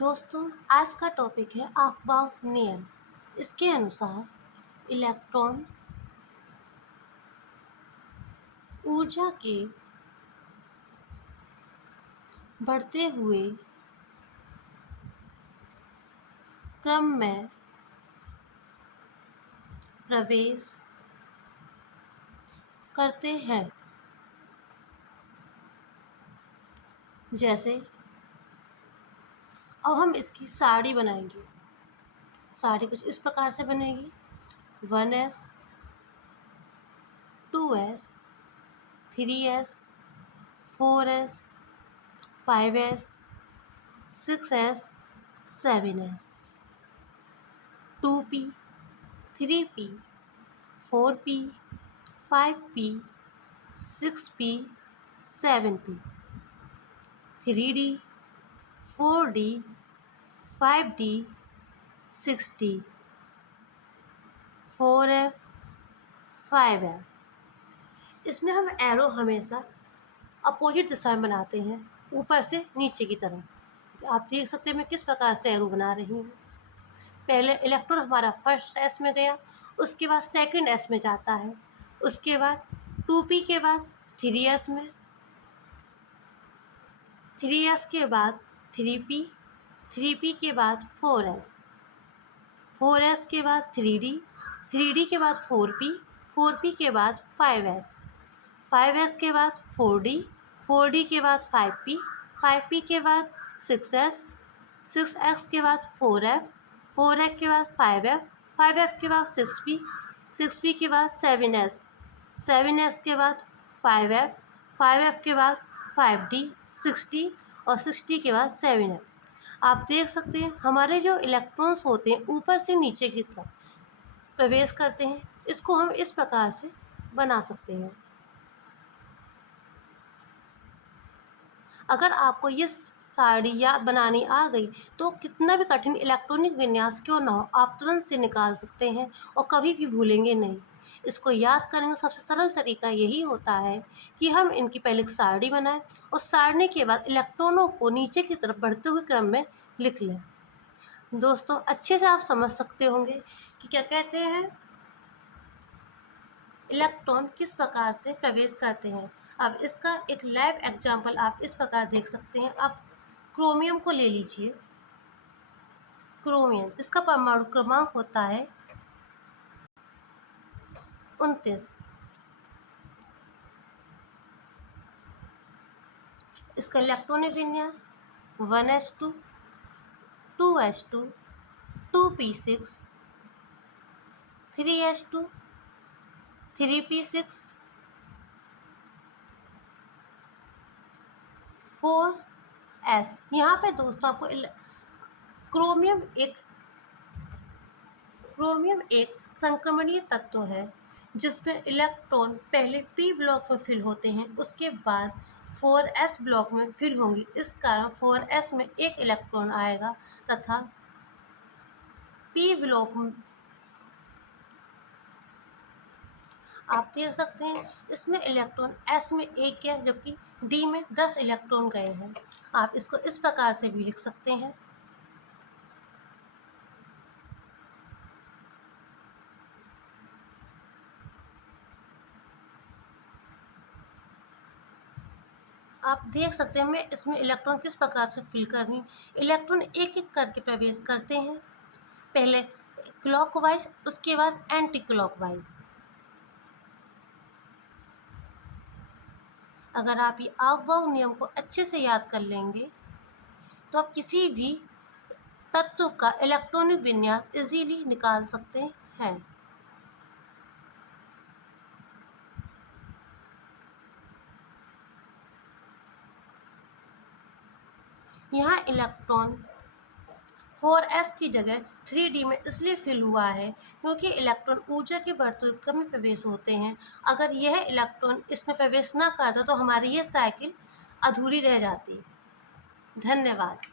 दोस्तों, आज का टॉपिक है अफबाउ नियम। इसके अनुसार इलेक्ट्रॉन ऊर्जा के बढ़ते हुए क्रम में प्रवेश करते हैं। जैसे अब हम इसकी सारणी बनाएंगे। सारणी कुछ इस प्रकार से बनेगी: 1s 2s 3s 4s 5s 6s 7s 2p 3p 4p 5p 6p 7p 3d 4d 5d 6d 4f 5f। इसमें हम एरो हमेशा अपोजिट दिशा में बनाते हैं, ऊपर से नीचे की तरफ। आप देख सकते हैं मैं किस प्रकार से एरो बना रही हूँ। पहले इलेक्ट्रॉन हमारा फर्स्ट एस में गया, उसके बाद सेकंड एस में जाता है, उसके बाद 2p के बाद 3s में, 3s के बाद 3p, 3p के बाद 4s, 4s के बाद 3d, 3d के बाद 4p, 4p के बाद 5s, 5s के बाद 4d, 4d के बाद 5p, 5p के बाद 6s, 6s के बाद 4f, 4f के बाद 5f, 5f के बाद 6p, 6p के बाद 7s, 7s के बाद 5f, 5f के बाद 5d, 6d और 6d के बाद 7f। आप देख सकते हैं हमारे जो इलेक्ट्रॉन्स होते हैं ऊपर से नीचे की तरफ प्रवेश करते हैं। इसको हम इस प्रकार से बना सकते हैं। अगर आपको ये सारणी या बनानी आ गई तो कितना भी कठिन इलेक्ट्रॉनिक विन्यास क्यों ना हो, आप तुरंत से निकाल सकते हैं और कभी भी भूलेंगे नहीं। इसको याद करने का सबसे सरल तरीका यही होता है कि हम इनकी पहले एक सारणी बनाएं और सारणी के बाद इलेक्ट्रॉनों को नीचे की तरफ बढ़ते हुए क्रम में लिख लें। दोस्तों, अच्छे से आप समझ सकते होंगे कि क्या कहते हैं इलेक्ट्रॉन किस प्रकार से प्रवेश करते हैं। अब इसका एक लैब एग्जाम्पल आप इस प्रकार देख सकते हैं। आप क्रोमियम को ले लीजिए। क्रोमियम, इसका परमाणु क्रमांक होता है 29। इसका इलेक्ट्रॉनिक विन्यास 1s2 2s2 2p6 3s2 3p6 4s। यहाँ पे दोस्तों आपको क्रोमियम एक संक्रमणीय तत्व है जिसमें इलेक्ट्रॉन पहले p ब्लॉक में फिल होते हैं, उसके बाद 4s ब्लॉक में फिल होंगी। इस कारण 4s में एक इलेक्ट्रॉन आएगा तथा p ब्लॉक में आप देख सकते हैं इसमें इलेक्ट्रॉन s में एक है जबकि d में 10 इलेक्ट्रॉन गए हैं। आप इसको इस प्रकार से भी लिख सकते हैं। आप देख सकते हैं मैं इसमें इलेक्ट्रॉन किस प्रकार से फिल कर रही हूँ। इलेक्ट्रॉन एक एक करके प्रवेश करते हैं, पहले क्लॉकवाइज, उसके बाद एंटी क्लॉकवाइज। अगर आप ये अफबाउ नियम को अच्छे से याद कर लेंगे तो आप किसी भी तत्व का इलेक्ट्रॉनिक विन्यास इजीली निकाल सकते हैं। यहाँ इलेक्ट्रॉन 4s की जगह 3d में इसलिए फिल हुआ है क्योंकि इलेक्ट्रॉन ऊर्जा के बढ़ते हुए क्रम में प्रवेश होते हैं। अगर यह इलेक्ट्रॉन इसमें प्रवेश ना करता तो हमारी यह साइकिल अधूरी रह जाती। धन्यवाद।